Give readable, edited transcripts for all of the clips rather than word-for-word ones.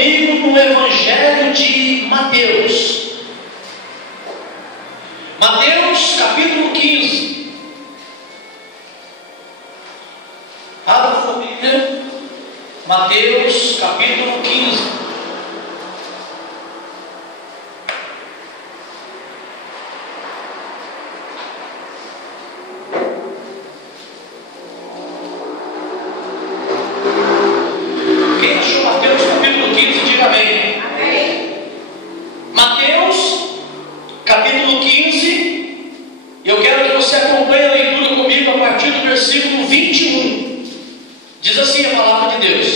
comigo no Evangelho de Mateus. Mateus capítulo 15. Abra a família. Mateus capítulo 15. Quem achou Mateus capítulo 15, diga amém. Amém. Mateus capítulo 15. Eu quero que você acompanhe a leitura comigo a partir do versículo 21. Diz assim a palavra de Deus: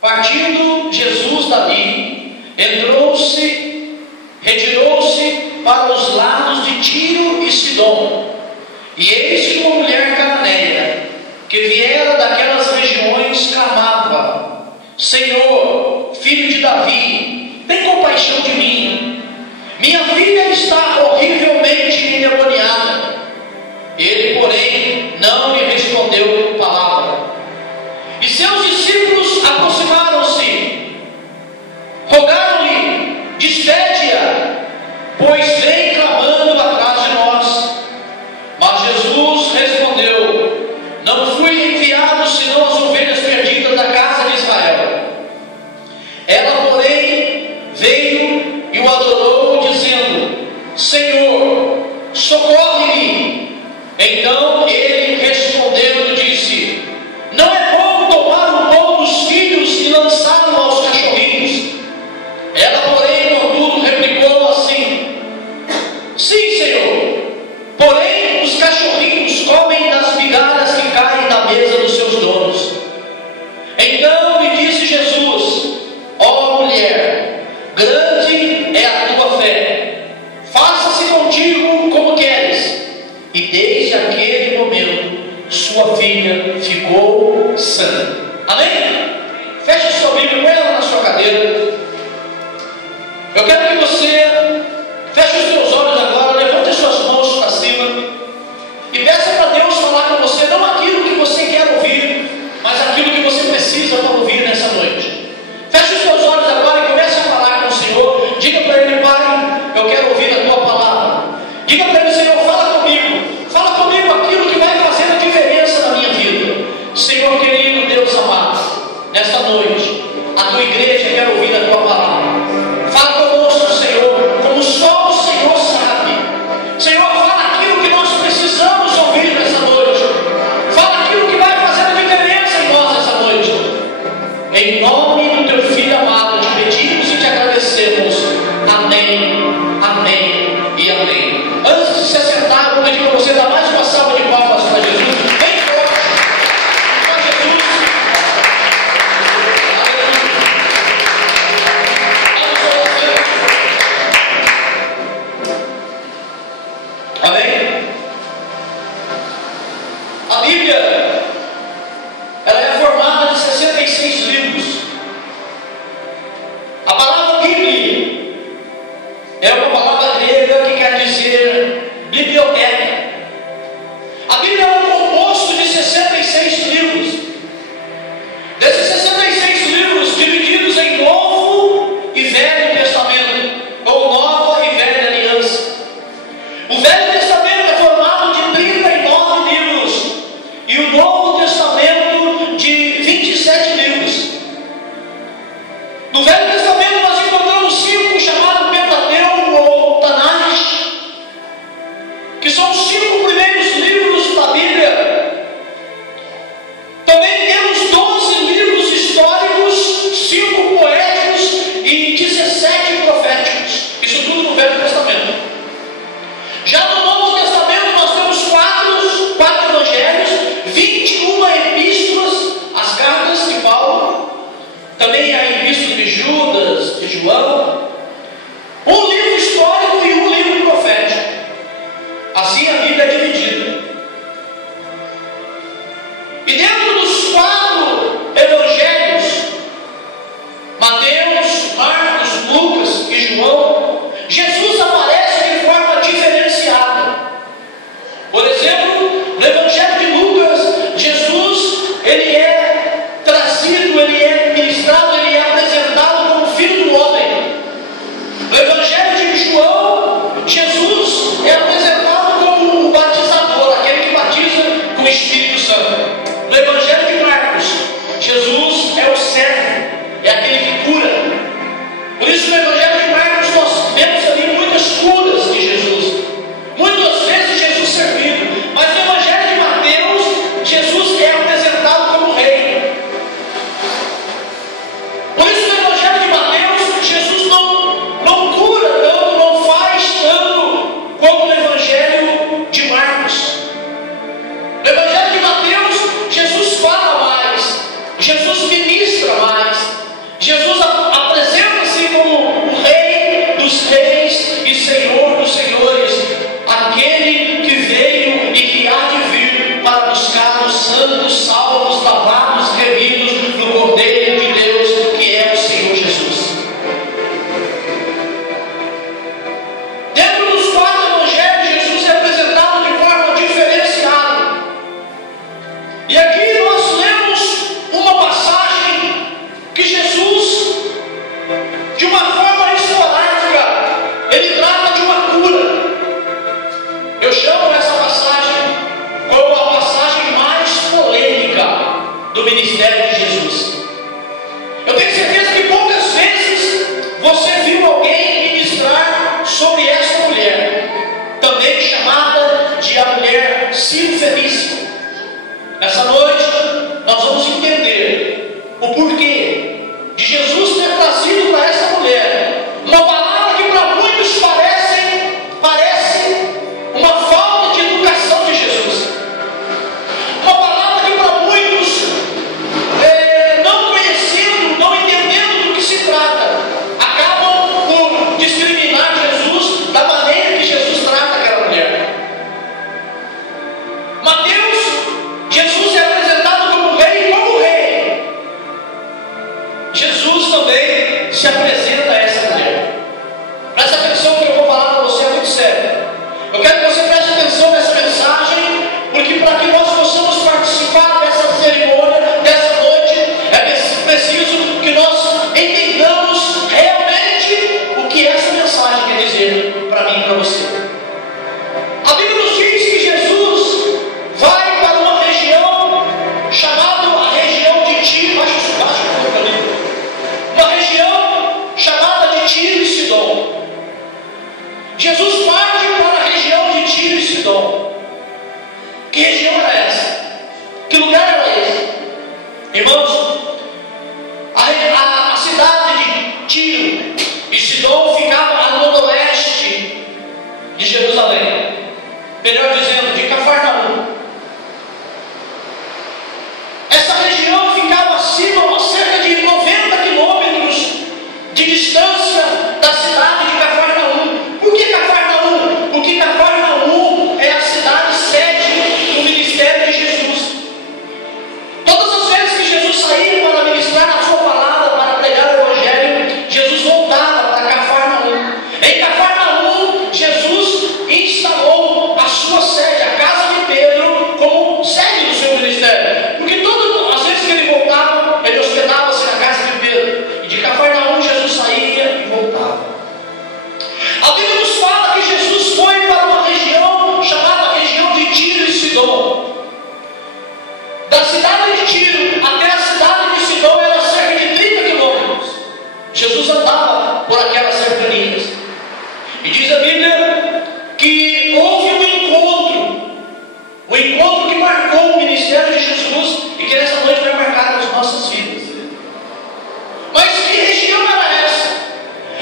partindo Jesus dali, retirou-se para os lados de Tiro e Sidom. E eis que uma mulher cananeia, que viera daquelas regiões, clamava: Senhor, filho de Davi, tem compaixão de mim. Minha filha está horrivelmente endemoniada. Ele, porém, não lhe respondeu palavra. E seus discípulos aproximaram-se, rogaram-lhe: despede-a, pois vem clamando atrás de nós. Mas Jesus respondeu: não fui enviado senão as ovelhas perdidas da casa de Israel. Ela, porém, veio e o adorou, dizendo: Senhor, socorre-me. Então ele, respondendo, disse: não é bom tomar o pão dos filhos e lançá-lo aos cachorrinhos. Ela, porém, contudo, replicou assim: sim, Senhor, porém os cachorrinhos comem das migalhas que caem da mesa dos seus donos. Então lhe disse Jesus: ó mulher, grande é a tua fé, faça-se contigo como queres. E desde aquele momento sua filha ficou sã. Amém? Feche sua Bíblia, põe ela na sua cadeira. Eu quero que você feche os seus olhos agora, levante as suas mãos para cima e peça para Deus falar com você, não aquilo que você quer ouvir, mas aquilo que você precisa para ouvir nessa noite. Feche os seus olhos agora e comece a falar com o Senhor. Diga para Ele: Pai, eu quero ouvir a Tua palavra. Diga para Ele: Senhor, fala comigo aquilo que vai fazer a diferença na minha vida. Senhor querido, Deus amado, nesta noite a Tua igreja quer ouvir a Tua palavra. Fala conosco, Senhor, como só o Senhor sabe. Senhor, fala aquilo que nós precisamos ouvir nessa noite. Fala aquilo que vai fazer a diferença em nós nessa noite. Em nome do Teu Filho amado, te pedimos e te agradecemos. Amém, amém e amém. Antes de se assentar, vou pedir para você dar mais uma salva de palmas para Jesus. Bem forte para Jesus. Amém? A Bíblia, ela é formada de 66 livros. A palavra Bíblia é uma palavra grega que quer dizer biblioteca. A Bíblia é um composto de 66 livros. Desses 66 livros, divididos em Novo e Velho Testamento, ou Nova e Velha Aliança. O Velho Testamento é formado de 39 livros e o Novo Testamento de 27 livros. No Velho Testamento nós encontramos 5 chamados Pentateuco ou Tanakh, que são os 5 primeiros livros da Bíblia. Também temos 12 livros históricos, 5 poéticos e 17 proféticos. Isso tudo no Velho Testamento. Já no Novo Testamento nós temos 4 evangelhos, 21 epístolas, as cartas de Paulo, também a epístola de Judas, de João, um livro histórico e um livro profético. Assim a Bíblia é dividida. E dentro dos 4 evangelhos, Mateus, Marcos, Lucas e João, Jesus aparece de forma diferenciada. Por exemplo, no Evangelho de Lucas, Jesus, ele é trazido, ele é ministrado, ele é sido felíssimo. Nessa noite, nós vamos entender o porquê de Jesus ter trazido para essa mulher uma palavra que para muitos parece uma falta de educação de Jesus. Uma palavra que para muitos, não conhecendo, não entendendo do que se trata, acabam por discriminar Jesus da maneira que Jesus trata aquela mulher. Jesus é apresentado como rei e como rei. Jesus também se apresenta a essa mulher. Presta atenção que eu vou falar para você, é muito sério. Eu quero que você preste atenção nessa mensagem, porque para que nós possamos participar dessa cerimônia, dessa noite, é preciso que nós entendamos realmente o que essa mensagem quer dizer para mim e para você. A Bíblia nos diz que Jesus vai para uma região chamada a região de Tiro, uma região chamada de Tiro e Sidom. Jesus parte para a região de Tiro e Sidom. Que região era essa? Que lugar era esse? Irmãos, a cidade de Tiro e Sidom ficava a noroeste de Jerusalém, melhor dizendo, de Cafarnaum. Essa região ficava acima, a cerca de 90 quilômetros de distância da cidade de Cafarnaum. Por que Cafarnaum? Porque Cafarnaum é a cidade sede do ministério de Jesus. Todas as vezes que Jesus saía para ministrar a sua palavra, para pregar o Evangelho, Jesus voltava para Cafarnaum. Em Cafarnaum, Jesus instalou a sua sede, a casa de Pedro, como sede do seu ministério. Porque todas as vezes que ele voltava, ele hospedava-se na casa de Pedro. E de Cafarnaum, Jesus saía e voltava. A Bíblia nos fala que Jesus foi para uma região chamada região de Tiro e Sidom. Da cidade de Tiro até a cidade de Sidom era cerca de 30 quilômetros. Jesus andava por aquelas cercanias. E diz a Bíblia que houve um encontro que marcou o ministério de Jesus e que nessa noite vai marcar as nossas vidas. Mas que região era essa?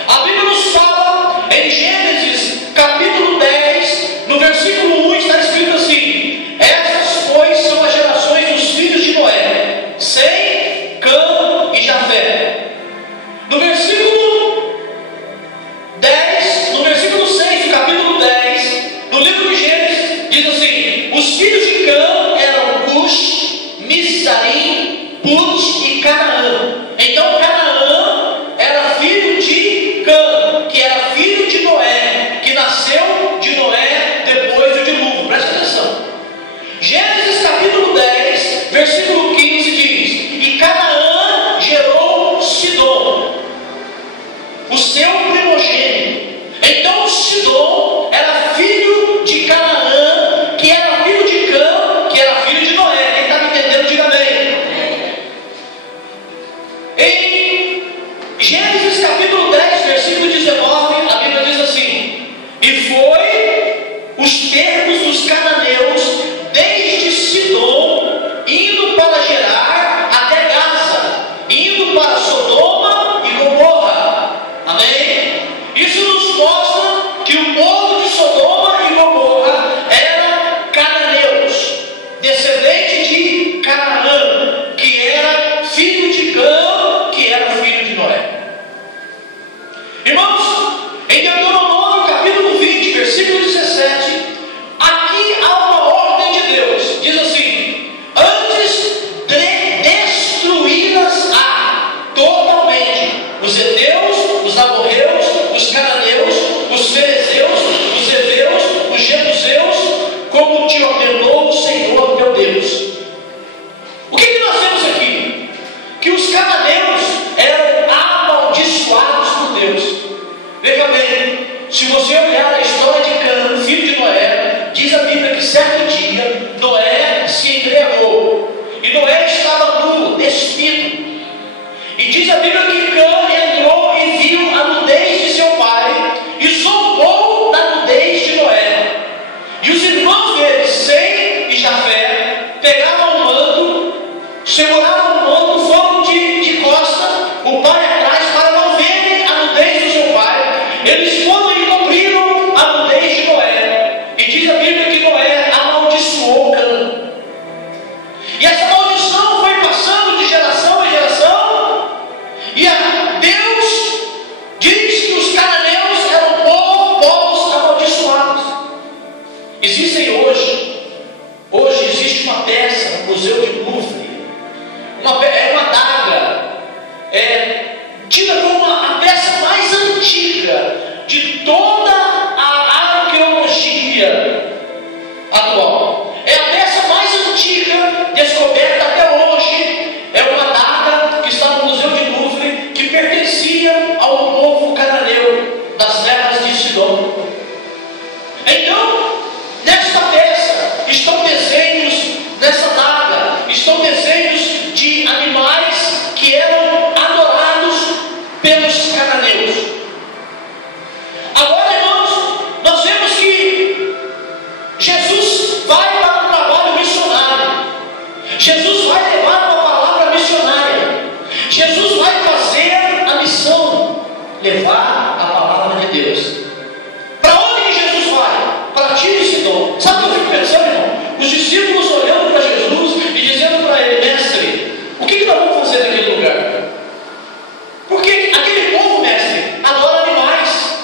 A Bíblia nos fala em Gênesis capítulo 10, no versículo 1 está escrito assim: essas, pois, são as gerações dos filhos de Noé, Sem, Cã e Jafé. No versículo 10, no versículo 6 do capítulo 10, no livro de Gênesis, diz assim: os filhos de Cã eram Cush, Mizraim, Put e Canaã. Então Canaã era filho de Cã, que era filho de Noé, que nasceu de Noé depois do dilúvio. Presta atenção. Gênesis capítulo 10, versículo 15 diz: e Canaã gerou Sidom, o seu primogênito. Então Sidom era filho de Canaã, que era filho de Cã, que era filho de Noé. Quem está me entendendo, diga amém. Em Gênesis capítulo 10, versículo 19, a Bíblia diz assim: e foi os termos dos cananeus desde Sidom, indo para Gerar até Gaza, indo para Sodoma e Gomorra. Amém? Isso nos mostra que o povo de Sodoma e Gomorra eram cananeus, descendente de Canaã, que era filho de Cã, que era filho de Noé. Irmãos, em Deuteronômio capítulo 20, versículo 17, aqui há uma ordem de Deus. Diz assim: antes de destruí-las totalmente os heteus, os amorreus, os cananeus, os ferezeus, os heveus, os jebuseus, como te ordenou o Senhor teu Deus. O que nós temos aqui? Que os cananeus eram amaldiçoados por Deus. Veja bem, se você olhar a história de Cã, filho de Noé, diz a Bíblia que certo dia Noé se embriagou e Noé estava nu, despido. E diz a Bíblia que Cã entrou e viu a nudez de seu pai e zombou da nudez de Noé. E os irmãos dele, Sem, tida como a peça mais antiga de toda a arqueologia atual. É a peça mais antiga descoberta até hoje. É uma daga que está no Museu de Louvre, que pertencia ao povo cananeu das terras de Sidom. Então, nesta peça estão desenhos, nessa daga estão desenhos de animais que eram adorados pelos cananeus. Agora, irmãos, nós vemos que Jesus vai para um trabalho missionário. Jesus vai levar uma palavra missionária. Jesus vai fazer a missão, levar a palavra de Deus. Para onde que Jesus vai? Para Tiro e Sidom. Sabe o que eu fico pensando, irmão? Os discípulos olhando para Jesus e dizendo para ele: mestre, o que nós vamos fazer naquele lugar? Porque aquele povo, mestre, adora animais,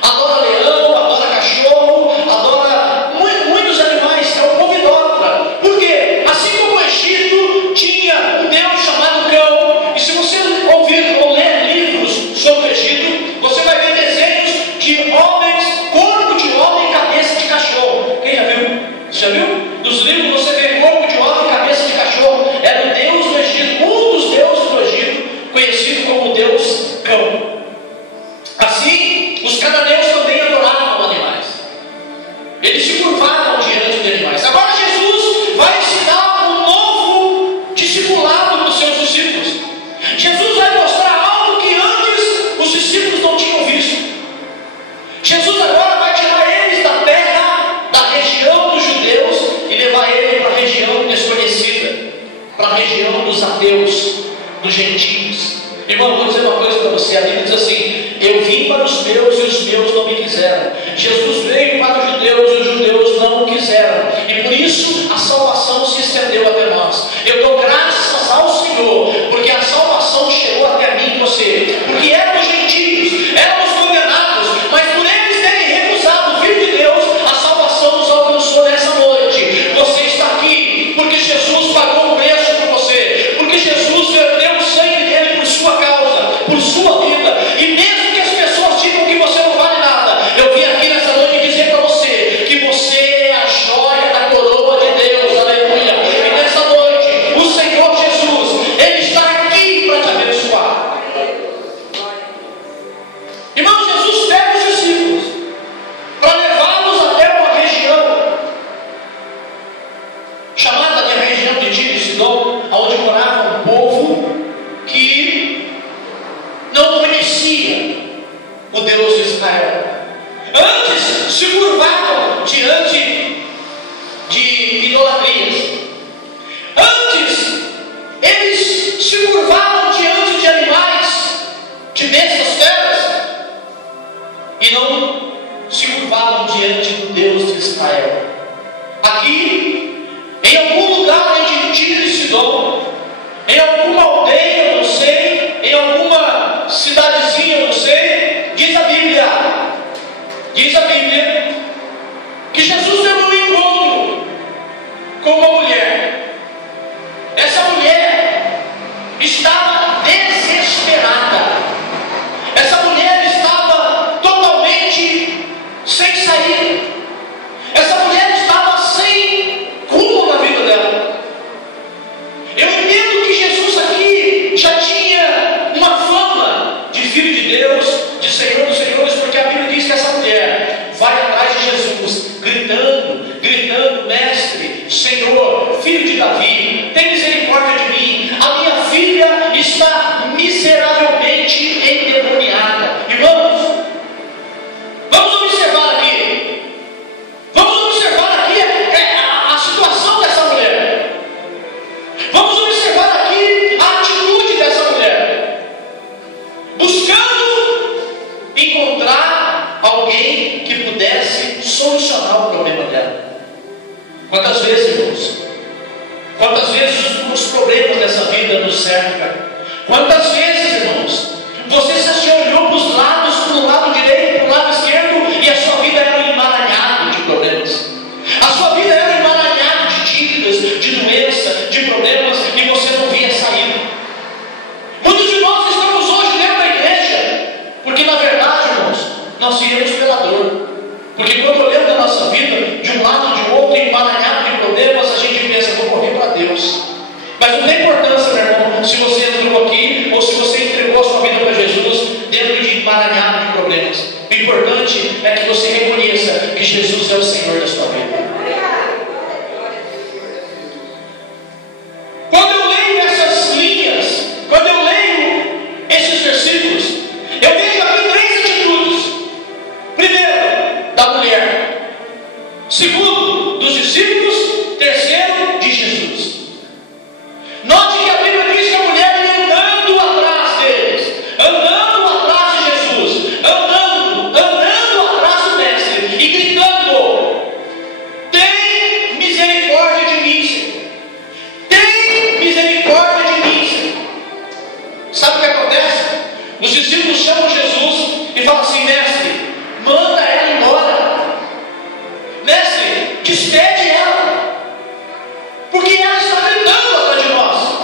adora leão, adora cachorro, adora muitos animais. É um povo idólatra. Por quê? Assim como o Egito tinha um deus chamado cão, e se você ouvir ou ler livros sobre o Egito, você vai ver desenhos de homens, corpo de homem e cabeça de cachorro. Quem já viu? Já viu? Nos livros você vê corpo de homem e cabeça de cachorro. Era o deus do Egito, um dos deuses do Egito, conhecido como Deus cão. Assim, os cananeus também adoravam animais. Eles se curvavam diante de animais. Agora Jesus vai ensinar um novo discipulado para os seus discípulos. Jesus vai mostrar algo que antes os discípulos não tinham visto. Jesus agora vai tirar eles da terra, da região dos judeus, e levar eles para a região desconhecida, para a região dos ateus, dos gentios. Irmão, eu vou dizer uma coisa para você. A Bíblia diz assim: eu vim para os meus e os meus não me quiseram. Jesus veio para os judeus e os judeus não o quiseram, e por isso a salvação se estendeu até nós. Eu dou graças ao Senhor, porque a salvação chegou até mim e você. Porque éramos gentios, éramos condenados, mas por eles terem recusado o Filho de Deus, a salvação nos alcançou nessa noite. Você está aqui porque Jesus pagou o preço por você, porque Jesus verteu o sangue dele por sua causa, por sua vida. E mesmo que as pessoas digam que você não vale nada, eu vim aqui nessa noite dizer para você que você é a joia da coroa de Deus. Aleluia. E nessa noite o Senhor Jesus, Ele está aqui para te abençoar. Irmão, Jesus pega os discípulos para levá-los até uma região chamada de região de Tiro e Sidom, onde morava um povo que não conhecia o Deus de Israel. Antes se curvavam diante de idolatrias. Antes eles se curvavam diante de animais, de bestas feras, e não se curvavam diante do Deus de Israel. Aqui, em algum lugar entre Tiro e Sidom, em alguma aldeia, eu não sei, em alguma cidadezinha, eu não sei, diz a Bíblia, que Jesus teve um encontro com uma mulher. Essa mulher estava desesperada. Essa mulher estava totalmente sem saída. Essa mulher nós viemos pela dor. Porque quando olhamos a nossa vida, de um lado, de outro, emaranhado de problemas, a gente pensa, vou morrer para Deus. Mas não tem importância, meu irmão, se você entrou aqui, ou se você entregou a sua vida para Jesus, dentro de emaranhado de problemas. O importante é que você reconheça que Jesus é o Senhor da sua vida. Quando eu leio essas linhas, quando eu leio esses versículos, eu vejo aqui 3 atitudes. Primeiro, da mulher. Segundo, dos discípulos. Terceiro, de Jesus. Note que a Bíblia diz que a mulher ia andando atrás deles, andando atrás de Jesus, andando atrás do Mestre e gritando: tem misericórdia de mim, Senhor. Tem misericórdia de mim, Senhor. Sabe o que acontece? Os discípulos chamam Jesus e falam assim: Mestre, manda ela embora. Mestre, despede ela, porque ela está gritando atrás de nós.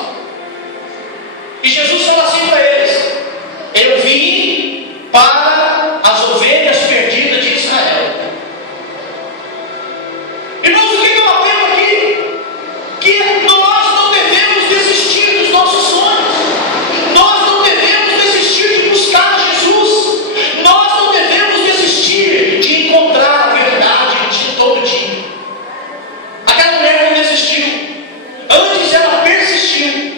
E Jesus fala assim para eles: eu vim para as ovelhas perdidas de Israel. Irmãos, o que eu aprendo aqui? Que nós não devemos desistir dos nossos sonhos. Nós não devemos desistir de buscar Jesus. Nós não devemos desistir de encontrar a verdade de todo dia. Aquela mulher não desistiu. Antes ela persistiu.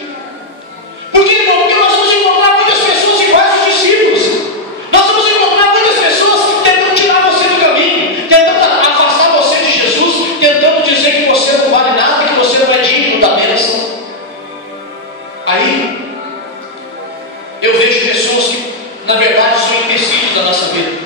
Por que, irmão? Porque nós vamos encontrar muitas pessoas iguais aos discípulos. Nós vamos encontrar muitas pessoas tentando tirar você do caminho, tentando afastar você de Jesus, tentando dizer que você não vale nada, que você não é digno da bênção. Aí eu vejo pessoas que, na verdade, são empecilhos da nossa vida.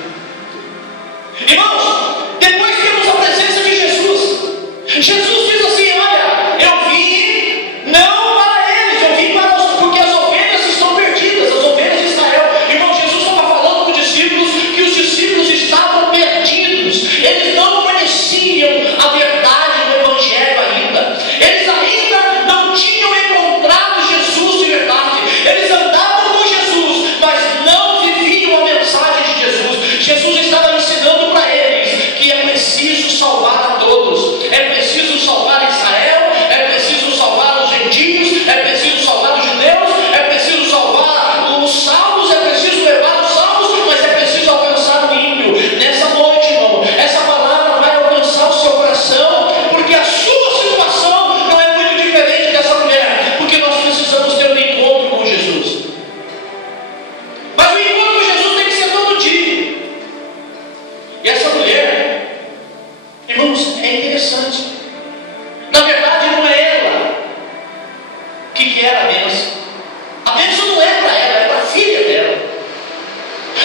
Irmãos, depois temos a presença de Jesus. Jesus diz assim: olha, eu vim não para eles, eu vim para os, porque as ovelhas estão perdidas, as ovelhas de Israel. Irmão, Jesus estava falando com os discípulos que os discípulos estavam perdidos. Eles não conheciam a verdade do Evangelho ainda. Eles ainda não tinham encontrado Jesus de verdade. Eles andavam com Jesus, mas não viviam a mensagem de Jesus. Jesus estava ensinando para eles que é preciso salvar a todos. É preciso salvar Israel, é preciso salvar os gentios, é preciso salvar os judeus, é preciso salvar os salvos, é preciso levar os salvos, mas é preciso alcançar o ímpio. Nessa noite, irmão, essa palavra vai alcançar o seu coração, porque a sua situação não é muito diferente dessa mulher, porque nós precisamos ter um encontro com Jesus. Mas o encontro com Jesus tem que ser todo dia. E essa mulher, irmãos, é interessante. Na verdade, não é ela que quer a bênção. A bênção não é para ela, é para a filha dela.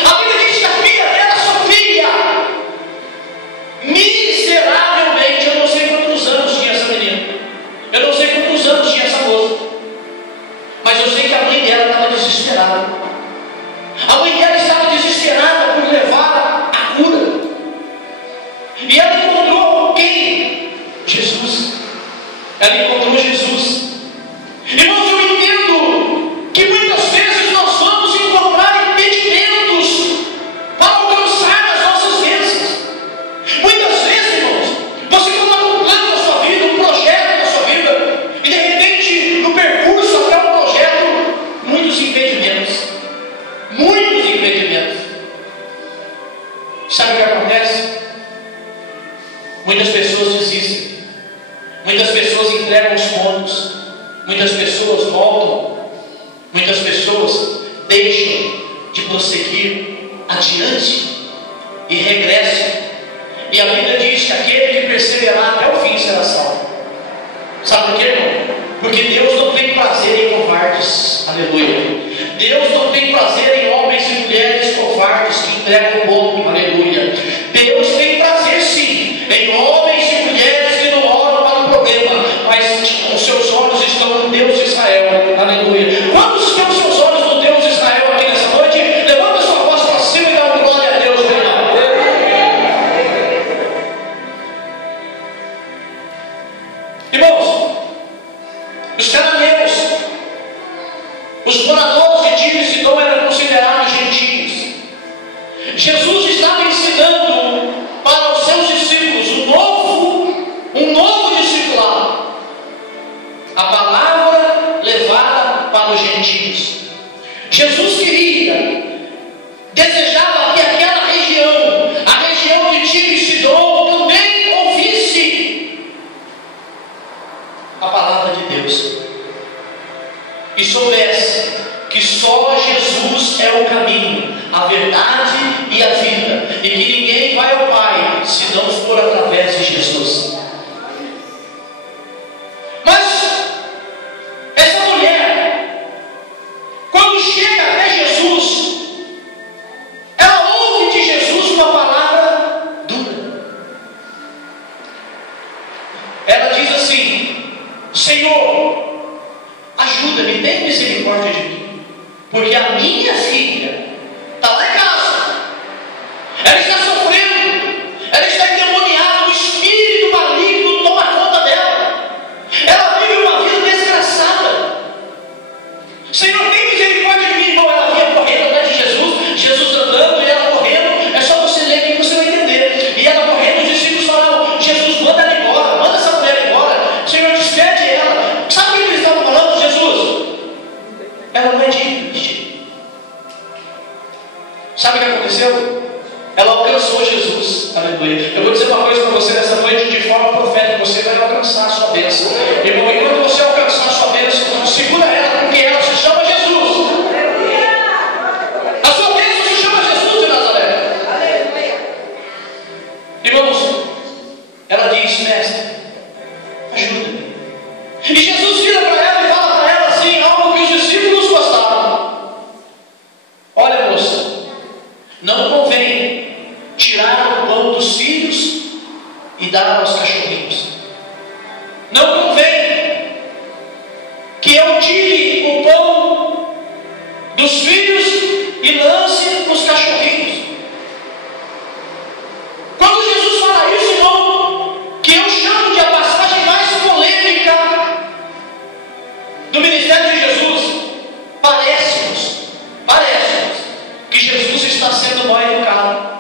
A Bíblia diz que a filha dela sofria miseravelmente. Eu não sei quantos anos tinha essa menina, eu não sei quantos anos tinha essa moça, mas eu sei que a mãe dela estava desesperada. A mãe dela estava desesperada por levar a cura. E ela encontrou quem? Jesus. Ela encontrou Jesus. Irmãos, eu entendo que muitas vezes nós vamos encontrar impedimentos para alcançar as nossas bênçãos. Muitas vezes, irmãos, você coloca um plano na sua vida, um projeto na sua vida, e de repente, no percurso até o projeto, muitos impedimentos. Muitos impedimentos. Sabe o que acontece? Muitas pessoas desistem. Muitas pessoas entregam os pontos. Muitas pessoas voltam. Muitas pessoas deixam de prosseguir adiante e regressam. E a Bíblia diz que aquele que perseverar até o fim será salvo. Sabe por quê, irmão? Porque Deus não tem prazer em covardes. Aleluia. Deus não tem prazer em homens e mulheres covardes que entregam o ponto. Aleluia. Deus tem prazer sim em homens e mulheres que não olham para o problema, mas os seus olhos estão no Deus de Israel. Aleluia. Quantos estão os seus olhos no Deus de Israel aqui nessa noite? Levanta a sua voz para cima e dá uma glória a Deus. Irmãos, os cananeus, os moradores de Tiro e Sidom eram considerados gentios. Jesus estava ensinando a verdade e a vida, e que ninguém vai ao Pai se não for através de Jesus. Mas essa mulher, quando chega até Jesus, ela ouve de Jesus uma palavra dura. Ela diz assim: Senhor, ajuda-me, tem misericórdia de mim, porque a minha filha está lá em casa, ela está sofrendo, ela está endemoniada, o espírito maligno toma conta dela, ela vive uma vida desgraçada. Senhor, tem misericórdia de mim, irmão. Ela vinha correndo atrás de Jesus, Jesus andando e ela correndo. É só você ler que você vai entender. E ela correndo, os discípulos falaram: Jesus, manda ela embora, manda essa mulher embora, Senhor, despede ela. Sabe o que eles estavam falando? Jesus, ela não é digna de ti. Sabe o que aconteceu? Ela alcançou Jesus. Aleluia. Eu vou dizer uma coisa para você nessa noite, de forma profética: você vai alcançar a sua bênção. Irmão, e quando você alcançar a sua bênção, segura ela, porque ela se chama Jesus. A sua bênção se chama Jesus de Nazaré. Irmãos, ela diz: mestre, ajuda-me. E Jesus vira para ela e fala para ela assim, algo que os discípulos gostavam: olha, moça, não convém tirar o pão dos filhos e dar aos cachorrinhos. Não convém que eu tire o pão dos filhos e lance os cachorrinhos. Quando Jesus fala isso, irmão, que eu chamo de a passagem mais polêmica do ministério de Jesus, parece-nos que Jesus está sendo mal educado,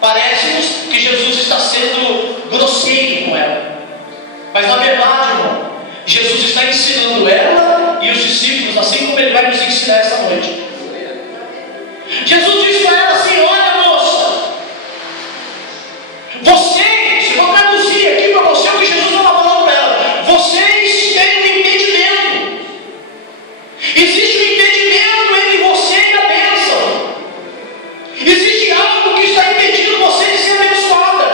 parece-nos que Jesus está sendo grosseiro com ela. Mas na verdade, irmão, Jesus está ensinando ela e os discípulos, assim como Ele vai nos ensinar essa noite. Jesus diz para ela assim: olha, moça, vocês, eu vou traduzir aqui para você o que Jesus estava falando para ela, vocês têm um impedimento. Existe um impedimento entre você e a bênção. Existe algo que está impedindo você de ser abençoada,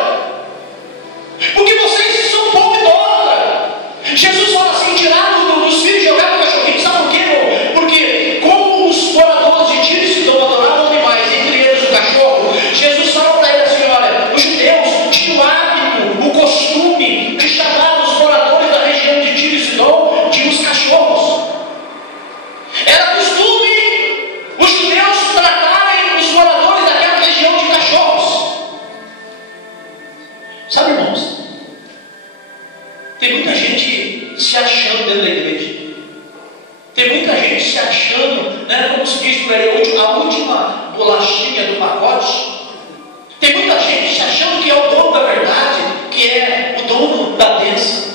porque vocês são pouco idólatras. Jesus fala assim: tirar dos filhos e jogar no cachorrinho. Sabe por quê, irmão? Porque como os moradores de Tiro e Sidom adoravam animais, entre eles o cachorro, Jesus fala para ele assim: olha, os judeus tinham o hábito, o costume de chamar os moradores da região de Tiro e Sidom de os cachorros. Era costume os judeus tratarem os moradores daquela região de cachorros. Sabe, irmãos, tem muita gente se achando dentro da igreja. Tem muita gente se achando, né, como se diz por aí, a última bolachinha do pacote. Tem muita gente se achando que é o dono da verdade, que é o dono da bênção.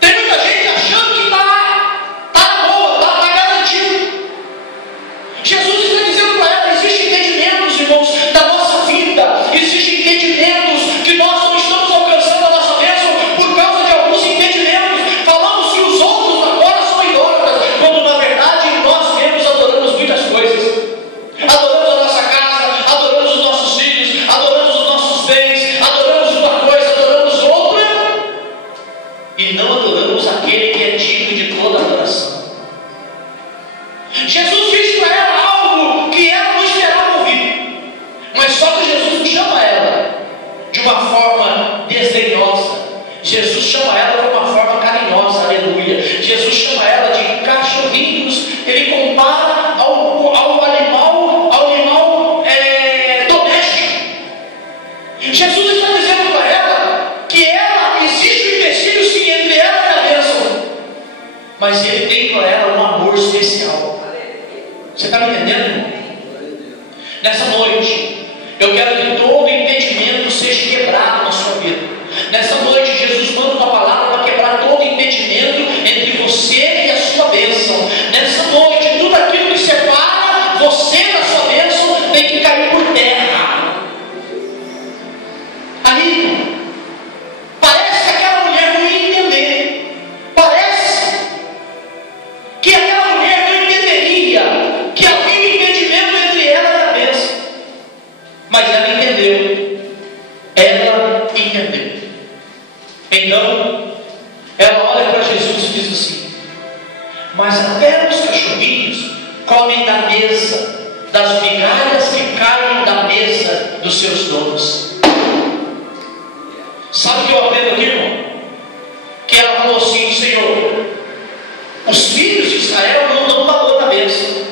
Tem muita gente achando que está boa, está garantido. Jesus está dizendo para ela: existem entendimentos, irmãos, da nossa vida, existem entendimentos que nós não estamos alcançando a nossa bênção por causa de alguns entendimentos. Falamos que os outros agora são idólatras, quando na verdade nós mesmos adoramos muitas coisas. Adoramos a nossa casa, adoramos os nossos filhos, adoramos os nossos bens, adoramos uma coisa, adoramos outra, e não adoramos aquele que é digno de toda adoração. Jesus diz para ela algo que ela não esperava ouvir, mas só que Jesus não chama ela de uma forma desdenhosa. Jesus chama ela de uma forma carinhosa, aleluia. Jesus chama ela de cachorrinhos. Ele compara ao animal doméstico. Jesus está dizendo para ela que existe um empecilho sim entre ela e a bênção, mas Ele tem para ela um amor especial. Você está me entendendo? Nessa noite, eu quero que todo impedimento seja quebrado na sua vida. Nessa noite, Jesus manda uma palavra para quebrar todo impedimento entre você e a sua bênção. Nessa noite, tudo aquilo que separa você da sua bênção tem que cair por terra. Aí, parece que aquela mulher não ia entender. Parece que aquela mulher não entenderia que havia um impedimento entre Mas ela entendeu. Ela entendeu. Então, ela olha para Jesus e diz assim: mas até os cachorrinhos comem da mesa, das migalhas que caem da mesa dos seus donos. Sabe o que eu aprendo aqui, irmão? Que ela falou assim: Senhor, os filhos de Israel não dão valor na mesa,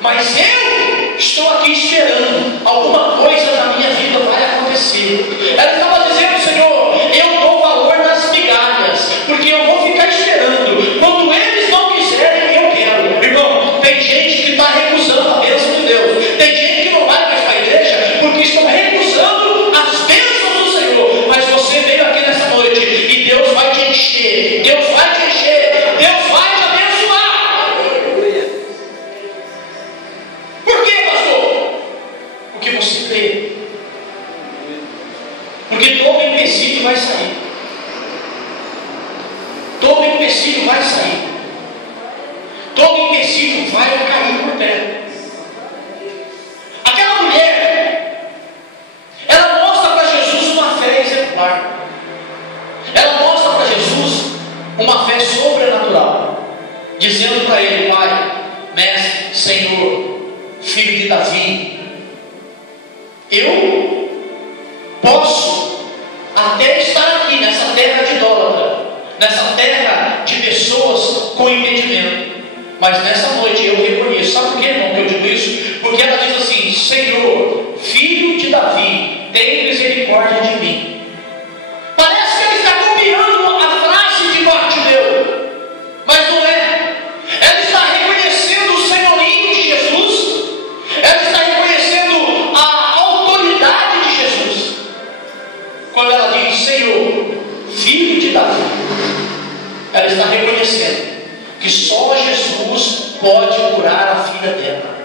mas eu estou aqui esperando, alguma coisa na minha vida vai acontecer. Ela estava dizendo: Senhor, eu dou valor nas migalhas, porque eu vou ficar esperando. Quando eles não quiserem, eu quero. Irmão, tem gente que está recusando a bênção de Deus. Tem gente que não vai mais para a igreja porque estão recusando as bênçãos do Senhor. Mas você veio aqui nessa noite e Deus vai te encher. Deus vai te encher. Deus vai te abençoar. Por quê, pastor? Porque você crê. Porque todo empecilho vai sair. Todo empecilho vai sair. Todo empecilho vai cair por terra. Aquela mulher, ela mostra para Jesus uma fé exemplar. Ela mostra para Jesus uma fé sobrenatural, dizendo para ele: Pai, Mestre, Senhor, Filho de Davi, eu posso até estar aqui nessa terra de idólatra, nessa terra de pessoas com impedimento, mas nessa noite eu reconheço. Sabe por que, irmão, que eu digo isso? Porque ela diz assim: Senhor, Filho de Davi, tem misericórdia de mim. Parece que ele está copiando a frase de Bartimeu, mas não é. Ela está reconhecendo o senhorio de Jesus. Ela está reconhecendo a autoridade de Jesus. Quando ela diz Senhor, Filho de Davi, ela está reconhecendo que só Jesus pode curar a filha dela.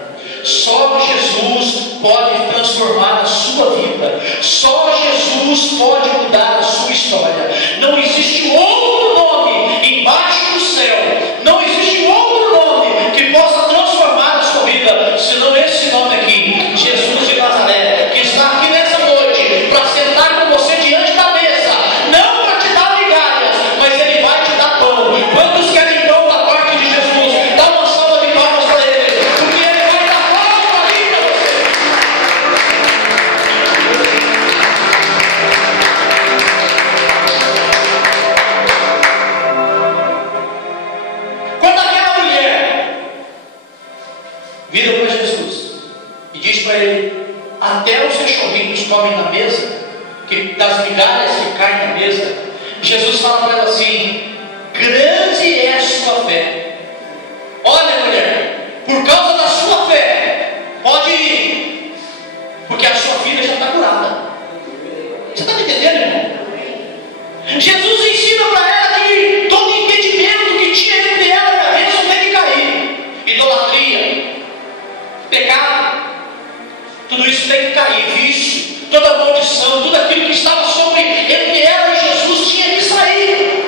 Só Jesus pode transformar a sua vida. Só Jesus pode mudar a sua história. Não existe outro nome embaixo do céu. Não existe outro nome que possa transformar a sua vida, senão esse nome aqui, Jesus de Nazaré, que está aqui nessa noite para sentar com você diante da mesa, não para te dar migalhas, mas Ele vai te dar pão. Quantos querem pão da parte de Jesus? Dá uma salva de palmas para Ele, porque Ele vai dar pão para mim e para você. Quando aquela mulher vira para Jesus e diz para Ele: até os cachorrinhos comem na mesa, das migalhas que caem na mesa, Jesus fala para ela assim: grande é a sua fé. Olha, mulher, por causa da sua fé, pode ir, porque a sua filha já está curada. Você está me entendendo, irmão? Jesus ensina para ela que todo impedimento que tinha entre ela e a bênção tem que cair. Idolatria, pecado, tudo isso tem que cair. Vício, toda maldição, tudo aquilo que estava sobre entre ela e Jesus tinha que sair.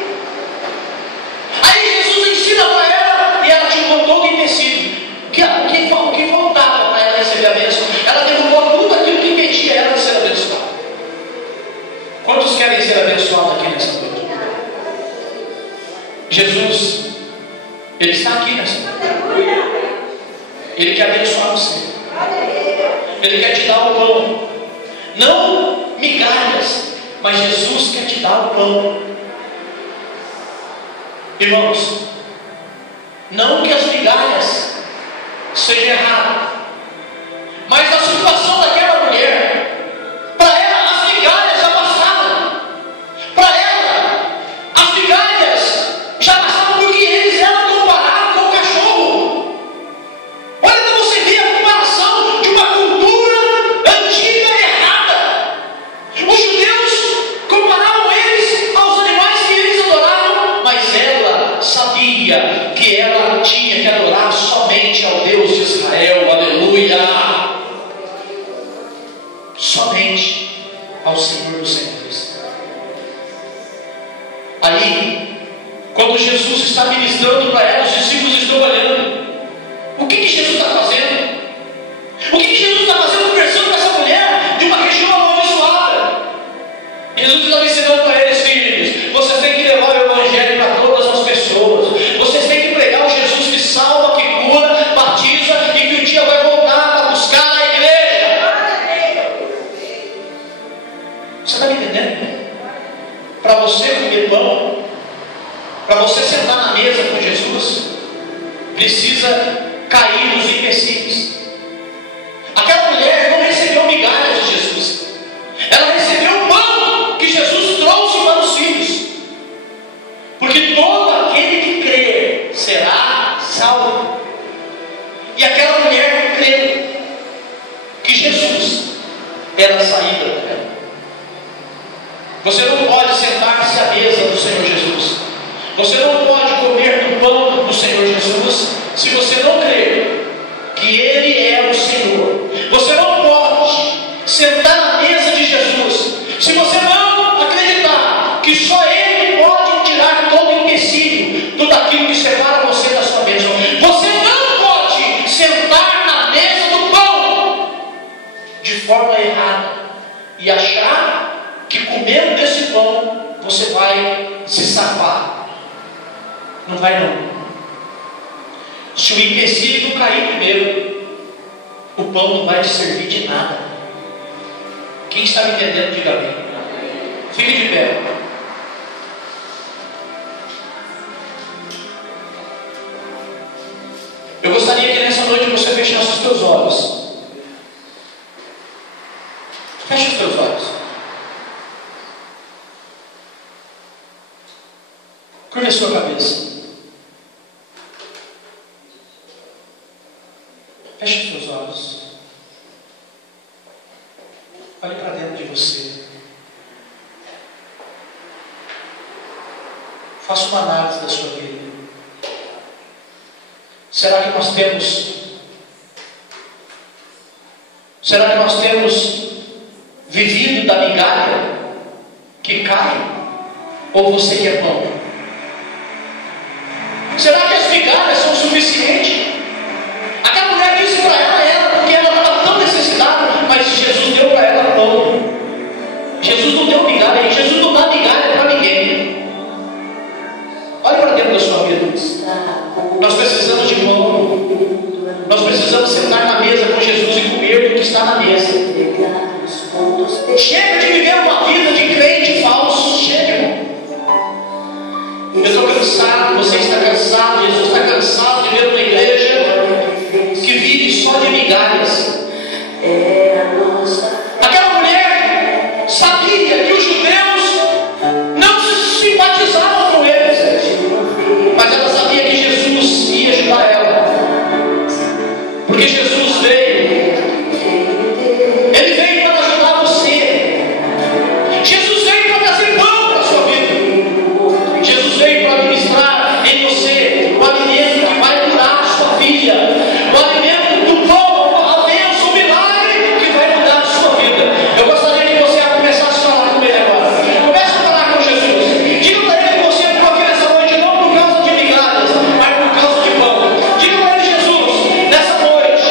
Aí Jesus ensina para ela e ela tirou todo o empecilho. O que faltava para ela receber a bênção? Ela derrubou tudo aquilo que impedia ela de ser abençoada. Quantos querem ser abençoados aqui nessa noite? Jesus, Ele está aqui nessa noite. Ele quer abençoar você. Ele quer te dar o pão. Não migalhas, mas Jesus quer te dar o pão. Irmãos, não que as migalhas sejam erradas, mas a situação daquela mulher, para ela as migalhas já bastavam. Para ela as migalhas já bastavam, porque eles eram comparados com o cachorro. Olha para você ver a comparação de uma cultura antiga e errada. Os judeus comparavam eles aos animais que eles adoravam, mas ela sabia que ela tinha que adorar somente ao Deus de Israel. crendo que Jesus era a saída dela. Você não pode sentar-se à mesa do Senhor Jesus. Você não pode comer do pão do Senhor Jesus se você não crer que Ele é o Senhor. Você não pode sentar na mesa de Jesus se você não acreditar que só Ele pode tirar todo o empecilho, tudo aquilo que separa você da sua bênção. Você não pode sentar na mesa do pão de forma errada e achar que comendo desse pão você vai se safar. Não vai não. Se o empecilho não cair primeiro, o pão não vai te servir de nada. Quem está me entendendo, diga amém. Fique de pé. Eu gostaria que nessa noite você fechasse os teus olhos. Feche os teus olhos. Curva a sua cabeça. Feche os teus olhos. Olhe para dentro de você. Faça uma análise da sua vida. Será que nós temos vivido da migalha que cai? Ou você quer pão? Será que as migalhas são suficientes? Aquela mulher disse para ela porque ela estava tão necessitada, mas Jesus deu para ela pão. Jesus não deu migalha, Jesus não dá migalha para ninguém. Olha para dentro da sua vida. Nós precisamos de pão. Nós precisamos sentar na mesa com Jesus e comer do que está na mesa. Chega de viver uma vida de crente falso. Chega, irmão. Eu estou cansado, você está cansado, Jesus está cansado de ver uma igreja que vive só de migalhas. Aquela mulher sabia que os judeus não se simpatizavam com eles, mas ela sabia que Jesus ia ajudar ela, porque Jesus veio. Ele veio para ajudar você. Jesus veio para trazer pão para a sua vida. Jesus veio para ministrar em você o alimento que vai curar a sua vida, o alimento do pão, a bênção, o milagre que vai mudar a sua vida. Eu gostaria que você começasse a falar com Ele agora. Comece a falar com Jesus. Diga para Ele que você entrou aqui nessa noite não por causa de migalhas, mas por causa de pão. Diga para Ele: Jesus, nessa noite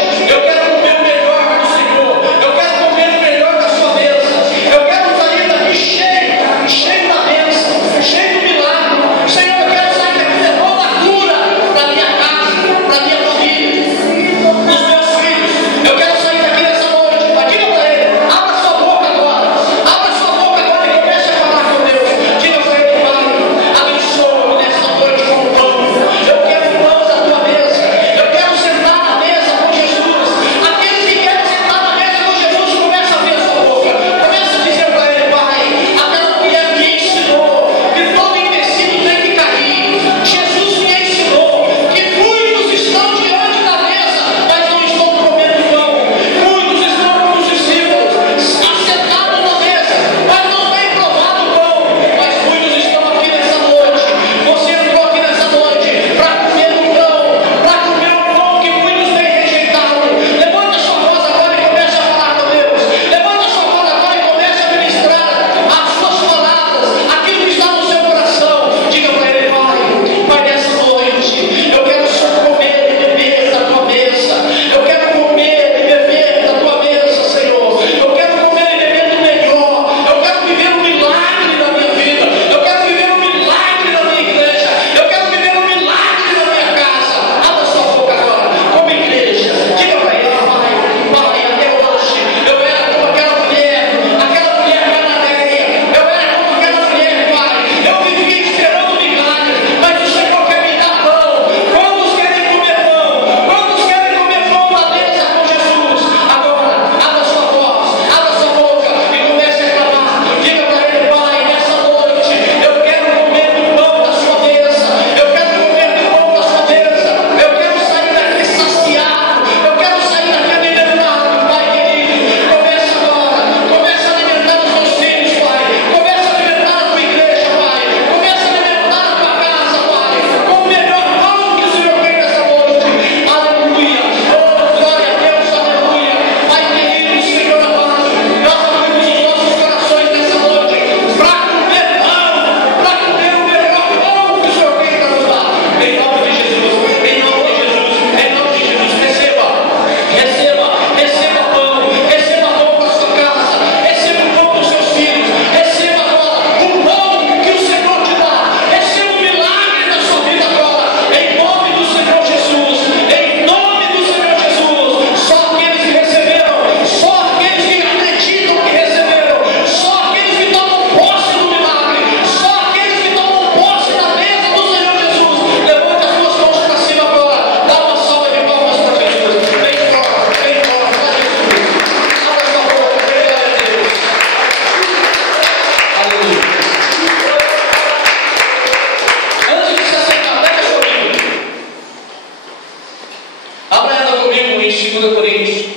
Coríntios,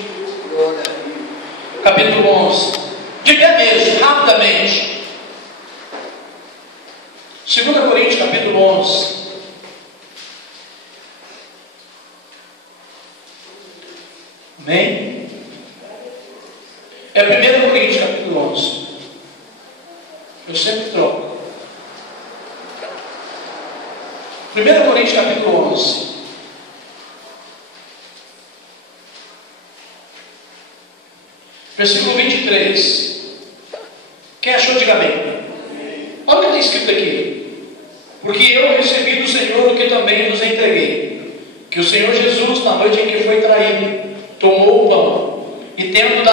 capítulo 11. De pé mesmo, rapidamente. 2 Coríntios, capítulo 11. Amém? É 1 Coríntios, capítulo 11. Eu sempre troco. 1 Coríntios, capítulo 11. Versículo 23. Quem achou, diga amém. Olha o que está escrito aqui. Porque eu recebi do Senhor o que também vos entreguei. Que o Senhor Jesus, na noite em que foi traído, tomou o pão e tendo